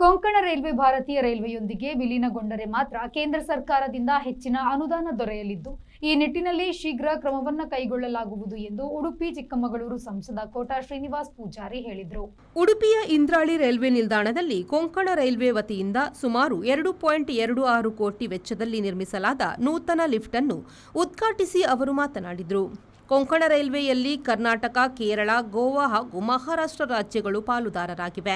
Konkan railway ಭಾರತೀಯ ರೈಲ್ವೆಯೊಂದಿಗೆ ವಿಲೀನಗೊಂಡರೆ ಮಾತ್ರ ಕೇಂದ್ರ ಸರ್ಕಾರದಿಂದ ಹೆಚ್ಚಿನ ಅನುದಾನ ದೊರೆಯಲಿದ್ದು, ಈ ನಿಟ್ಟಿನಲ್ಲಿ ಶೀಘ್ರ ಕ್ರಮವನ್ನು ಕೈಗೊಳ್ಳಲಾಗುವುದು ಎಂದು ಉಡುಪಿ ಚಿಕ್ಕಮಗಳೂರು ಸಂಸದ ಕೋಟಾ ಶ್ರೀನಿವಾಸ್ ಪೂಜಾರಿ ಹೇಳಿದರು. ಉಡುಪಿಯ ಇಂದ್ರಾಳಿ ರೈಲ್ವೆ ನಿಲ್ದಾಣದಲ್ಲಿ ಕೊಂಕಣ ರೈಲ್ವೆ ವತಿಯಿಂದ ಸುಮಾರು 2.26 ಕೋಟಿ ವೆಚ್ಚದಲ್ಲಿ ನಿರ್ಮಿಸಲಾದ ನೂತನ ಲಿಫ್ಟ್ ಅನ್ನು ಉದ್ಘಾಟಿಸಿ ಅವರು ಮಾತನಾಡಿದರು. ಕೊಂಕಣ ರೈಲ್ವೆಯಲ್ಲಿ ಕರ್ನಾಟಕ, ಕೇರಳ, ಗೋವಾ ಹಾಗೂ ಮಹಾರಾಷ್ಟ್ರ ರಾಜ್ಯಗಳು ಪಾಲುದಾರರಾಗಿವೆ.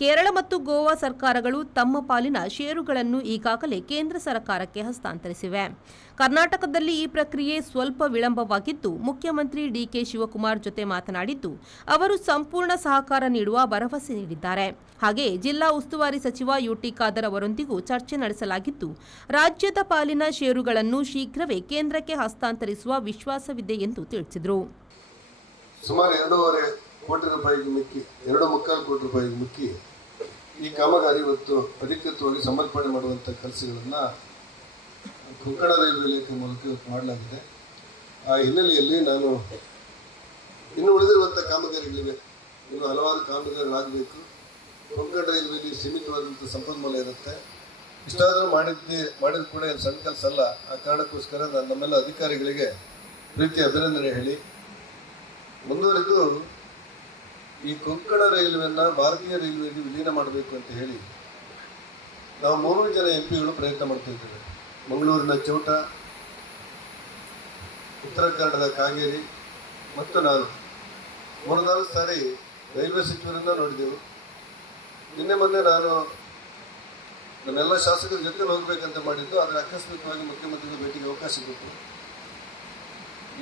ಕೇರಳ ಮತ್ತು ಗೋವಾ ಸರ್ಕಾರಗಳು ತಮ್ಮ ಪಾಲಿನ ಷೇರುಗಳನ್ನು ಈಗಾಗಲೇ ಕೇಂದ್ರ ಸರ್ಕಾರಕ್ಕೆ ಹಸ್ತಾಂತರಿಸಿವೆ. ಕರ್ನಾಟಕದಲ್ಲಿ ಈ ಪ್ರಕ್ರಿಯೆ ಸ್ವಲ್ಪ ವಿಳಂಬವಾಗಿದ್ದು, ಮುಖ್ಯಮಂತ್ರಿ ಡಿಕೆ ಶಿವಕುಮಾರ್ ಜೊತೆ ಮಾತನಾಡಿದ್ದು, ಅವರು ಸಂಪೂರ್ಣ ಸಹಕಾರ ನೀಡುವ ಭರವಸೆ ನೀಡಿದ್ದಾರೆ. ಹಾಗೆಯೇ ಜಿಲ್ಲಾ ಉಸ್ತುವಾರಿ ಸಚಿವ ಯುಟಿ ಖಾದರ್ ಅವರೊಂದಿಗೂ ಚರ್ಚೆ ನಡೆಸಲಾಗಿದ್ದು, ರಾಜ್ಯದ ಪಾಲಿನ ಷೇರುಗಳನ್ನು ಶೀಘ್ರವೇ ಕೇಂದ್ರಕ್ಕೆ ಹಸ್ತಾಂತರಿಸುವ ವಿಶ್ವಾಸವಿದೆ ಎಂದು ತಿಳಿಸಿದರು. ಸುಮಾರು 2.25 ಕೋಟಿ ರೂಪಾಯಿಗೆ ಮಿಕ್ಕಿ 2.25 ಕೋಟಿ ರೂಪಾಯಿಗೆ ಮಿಕ್ಕಿ ಈ ಕಾಮಗಾರಿ ಇವತ್ತು ಅಧಿಕೃತವಾಗಿ ಸಮರ್ಪಣೆ ಮಾಡುವಂಥ ಕೆಲಸಗಳನ್ನು ಕೊಂಕಣ ರೈಲ್ವೆ ಇಲಾಖೆ ಮೂಲಕ ಮಾಡಲಾಗಿದೆ. ಆ ಹಿನ್ನೆಲೆಯಲ್ಲಿ ನಾನು ಇನ್ನು ಉಳಿದಿರುವಂಥ ಕಾಮಗಾರಿಗಳಿವೆ, ಇನ್ನು ಹಲವಾರು ಕಾಮಗಾರಿಗಳಾಗಬೇಕು. ಕೊಂಕಣ ರೈಲ್ವೆಯಲ್ಲಿ ಸೀಮಿತವಾದಂಥ ಸಂಪನ್ಮೂಲ ಇರುತ್ತೆ. ಇಷ್ಟಾದರೂ ಮಾಡಿದ ಕೂಡ ಏನು ಸಣ್ಣ ಕೆಲಸ ಅಲ್ಲ. ಆ ಕಾರಣಕ್ಕೋಸ್ಕರ ನಾನು ನಮ್ಮೆಲ್ಲ ಅಧಿಕಾರಿಗಳಿಗೆ ಪ್ರೀತಿ ಅಭಿನಂದನೆ ಹೇಳಿ ಮುಂದುವರೆದು ಈ ಕೊಂಕಣ ರೈಲ್ವೆಯನ್ನು ಭಾರತೀಯ ರೈಲ್ವೆಗೆ ವಿಲೀನ ಮಾಡಬೇಕು ಅಂತ ಹೇಳಿ ನಾವು 3 ಜನ MP ಪ್ರಯತ್ನ ಮಾಡ್ತಾ ಇದ್ದೇವೆ. ಮಂಗಳೂರಿನ ಚೌಟ, ಉತ್ತರ ಕನ್ನಡದ ಕಾಗೇರಿ ಮತ್ತು ನಾನು 3-4 ಸಾರಿ ರೈಲ್ವೆ ಸಚಿವರನ್ನ ನೋಡಿದೆವು. ನಿನ್ನೆ ಮೊನ್ನೆ ನಾನು ನಮ್ಮೆಲ್ಲ ಶಾಸಕರ ಜೊತೆ ಹೋಗ್ಬೇಕಂತ ಮಾಡಿದ್ದು, ಆದರೆ ಆಕಸ್ಮಿಕವಾಗಿ ಮುಖ್ಯಮಂತ್ರಿಗಳ ಭೇಟಿಗೆ ಅವಕಾಶ ಕೊಟ್ಟು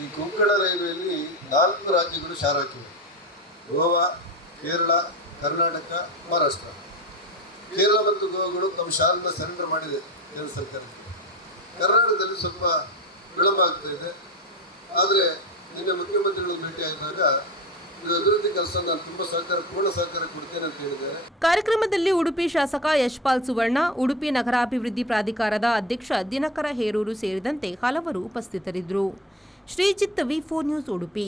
ಈ ಕೊಂಕಣ ರೈಲ್ವೆಯಲ್ಲಿ 4 ರಾಜ್ಯಗಳು ಶಾರ್ ಹಾಕಿವೆ: ಗೋವಾ, ಕೇರಳ, ಕರ್ನಾಟಕ, ಮಹಾರಾಷ್ಟ್ರ. ಕೇರಳ ಮತ್ತು ಗೋವಾಗಳು ತಮ್ಮ ಶಾರನ್ನ ಸರೆಂಡರ್ ಮಾಡಿದೆ ಕೇಂದ್ರ ಸರ್ಕಾರಕ್ಕೆ. ಕರ್ನಾಟಕದಲ್ಲಿ ಸ್ವಲ್ಪ ವಿಳಂಬ ಆಗ್ತಾ ಇದೆ. ಆದರೆ ನಿನ್ನೆ ಮುಖ್ಯಮಂತ್ರಿಗಳು ಭೇಟಿ ಆದಾಗ ಇದು ಅಭಿವೃದ್ಧಿ ಕೆಲಸ ನಾನು ತುಂಬ ಪೂರ್ಣ ಸಹಕಾರ ಕೊಡ್ತೇನೆ ಅಂತ ಹೇಳಿದ್ದಾರೆ. ಕಾರ್ಯಕ್ರಮದಲ್ಲಿ ಉಡುಪಿ ಶಾಸಕ ಯಶ್ಪಾಲ್ ಸುವರ್ಣ, ಉಡುಪಿ ನಗರಾಭಿವೃದ್ಧಿ ಪ್ರಾಧಿಕಾರದ ಅಧ್ಯಕ್ಷ ದಿನಕರ ಹೇರೂರು ಸೇರಿದಂತೆ ಹಲವರು ಉಪಸ್ಥಿತರಿದ್ದರು. Sreejith, V4 news, Udupi.